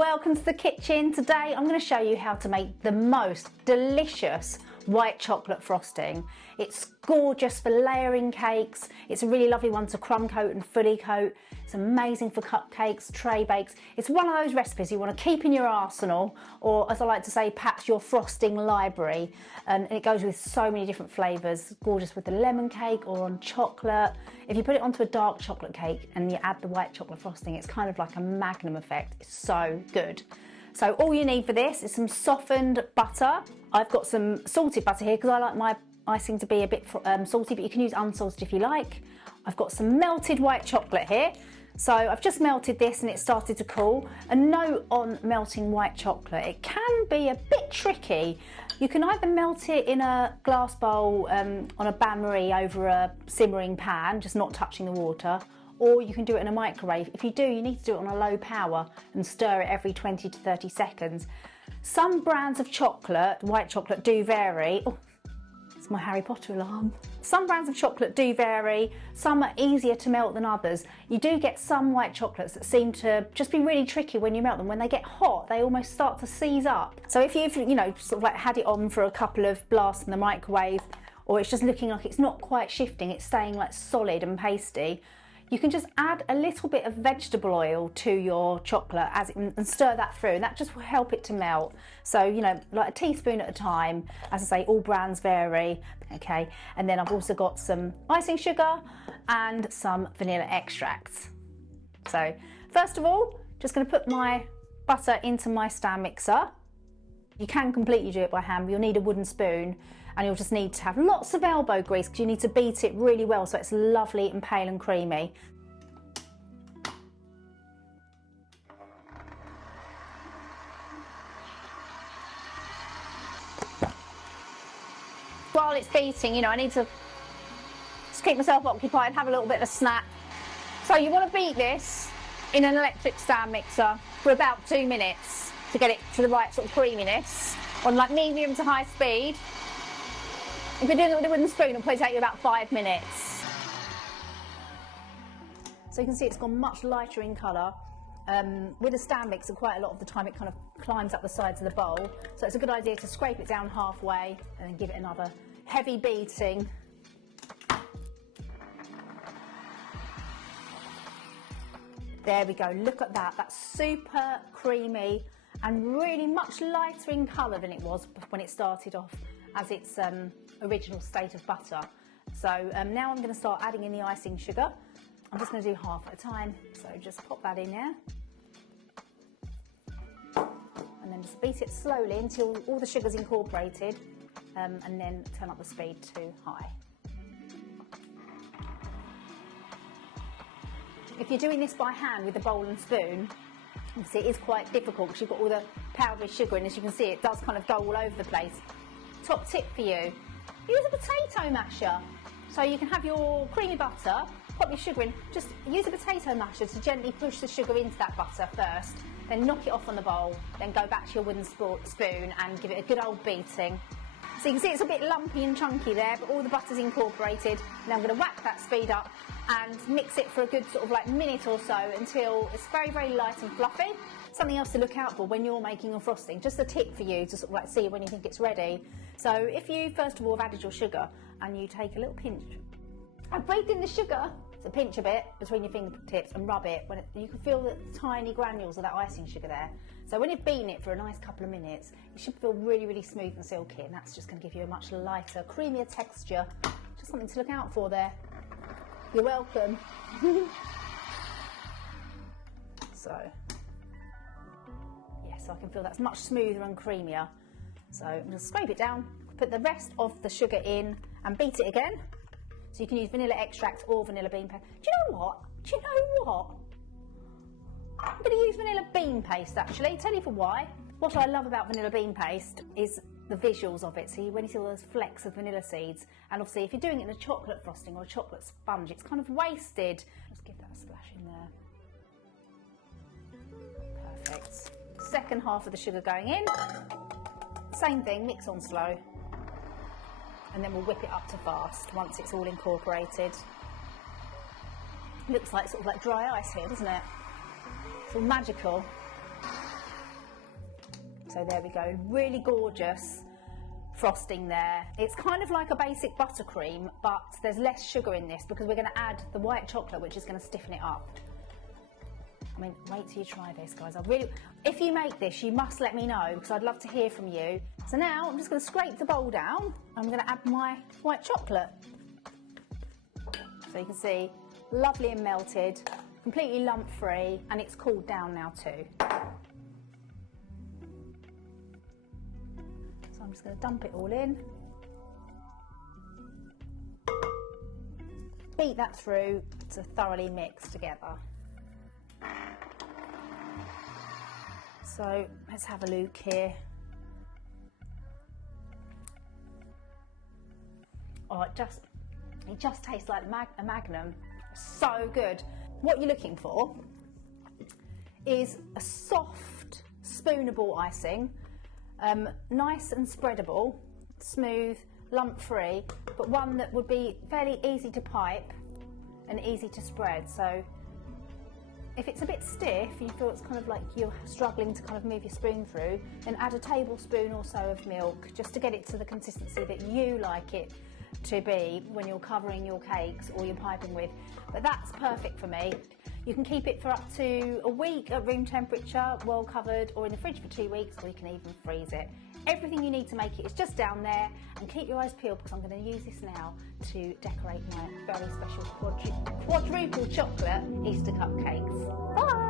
welcome to the kitchen. Today I'm going to show you how to make the most delicious white chocolate frosting. It's gorgeous for layering cakes. It's a really lovely one to crumb coat and fully coat. It's amazing for cupcakes, tray bakes. It's one of those recipes you want to keep in your arsenal, or as I like to say, perhaps your frosting library. And it goes with so many different flavours. Gorgeous with the lemon cake or on chocolate. If you put it onto a dark chocolate cake and you add the white chocolate frosting, it's kind of like a magnum effect. It's so good. So all you need for this is some softened butter. I've got some salted butter here because I like my icing to be a bit salty, but you can use unsalted if you like. I've got some melted white chocolate here. So I've just melted this and it started to cool. A note on melting white chocolate, it can be a bit tricky. You can either melt it in a glass bowl on a bain-marie over a simmering pan, just not touching the water, or you can do it in a microwave. If you do, you need to do it on a low power and stir it every 20 to 30 seconds. Some brands of chocolate, white chocolate, do vary. Oh, it's my Harry Potter alarm. Some brands of chocolate do vary. Some are easier to melt than others. You do get some white chocolates that seem to just be really tricky when you melt them. When they get hot, they almost start to seize up. So if you've, sort of like had it on for a couple of blasts in the microwave, or it's just looking like it's not quite shifting, it's staying like solid and pasty, you can just add a little bit of vegetable oil to your chocolate and stir that through, and that just will help it to melt. So, like a teaspoon at a time. As I say, all brands vary, okay? And then I've also got some icing sugar and some vanilla extract. So, first of all, just gonna put my butter into my stand mixer. You can completely do it by hand, but you'll need a wooden spoon. And you'll just need to have lots of elbow grease because you need to beat it really well so it's lovely and pale and creamy. While it's beating, I need to just keep myself occupied, have a little bit of a snack. So you want to beat this in an electric stand mixer for about 2 minutes to get it to the right sort of creaminess on like medium to high speed. If you're doing it with a wooden spoon, it'll probably take you about 5 minutes. So you can see it's gone much lighter in colour. With a stand mixer, quite a lot of the time it kind of climbs up the sides of the bowl. So it's a good idea to scrape it down halfway and then give it another heavy beating. There we go, look at that. That's super creamy and really much lighter in colour than it was when it started off as its original state of butter. So now I'm going to start adding in the icing sugar. I'm just going to do half at a time, so just pop that in there and then just beat it slowly until all the sugar's incorporated, and then turn up the speed to high. If you're doing this by hand with a bowl and spoon, obviously it is quite difficult because you've got all the powdery sugar, and as you can see it does kind of go all over the place. Top tip for you, use a potato masher. So you can have your creamy butter, pop your sugar in, just use a potato masher to gently push the sugar into that butter first, then knock it off on the bowl, then go back to your wooden spoon and give it a good old beating. So you can see it's a bit lumpy and chunky there, but all the butter's incorporated. Now I'm going to whack that speed up and mix it for a good sort of like minute or so until it's very, very light and fluffy. Something else to look out for when you're making your frosting, just a tip for you to sort of like see when you think it's ready. So if you first of all have added your sugar and you take a little pinch and breathe in the sugar, so pinch a bit between your fingertips and rub it, you can feel the tiny granules of that icing sugar there. So when you've beaten it for a nice couple of minutes, it should feel really, really smooth and silky, and that's just going to give you a much lighter, creamier texture. Just something to look out for there. You're welcome. So I can feel that's much smoother and creamier. So I'm going to scrape it down, put the rest of the sugar in and beat it again. So you can use vanilla extract or vanilla bean paste. Do you know what? I'm going to use vanilla bean paste actually. Tell you for why. What I love about vanilla bean paste is the visuals of it. So when you see all those flecks of vanilla seeds, and obviously if you're doing it in a chocolate frosting or a chocolate sponge, it's kind of wasted. Just give that a splash in there. Perfect. Second half of the sugar going in. Same thing, mix on slow. And then we'll whip it up to fast once it's all incorporated. Looks like sort of like dry ice here, doesn't it? It's all magical. So there we go, really gorgeous frosting there. It's kind of like a basic buttercream, but there's less sugar in this because we're going to add the white chocolate, which is going to stiffen it up. I mean, wait till you try this, guys. If you make this, you must let me know because I'd love to hear from you. So now I'm just going to scrape the bowl down. I'm going to add my white chocolate. So you can see, lovely and melted, completely lump-free, and it's cooled down now too. So I'm just going to dump it all in. Beat that through to thoroughly mix together. So let's have a look here. Oh, it just tastes like a Magnum. So good. What you're looking for is a soft, spoonable icing, nice and spreadable, smooth, lump-free, but one that would be fairly easy to pipe and easy to spread. So if it's a bit stiff, you feel it's kind of like you're struggling to kind of move your spoon through, then add a tablespoon or so of milk just to get it to the consistency that you like it to be when you're covering your cakes or you're piping with. But that's perfect for me. You can keep it for up to a week at room temperature, well covered, or in the fridge for 2 weeks, or you can even freeze it. Everything you need to make it is just down there, and keep your eyes peeled because I'm going to use this now to decorate my very special quadruple chocolate Easter cupcakes. Bye!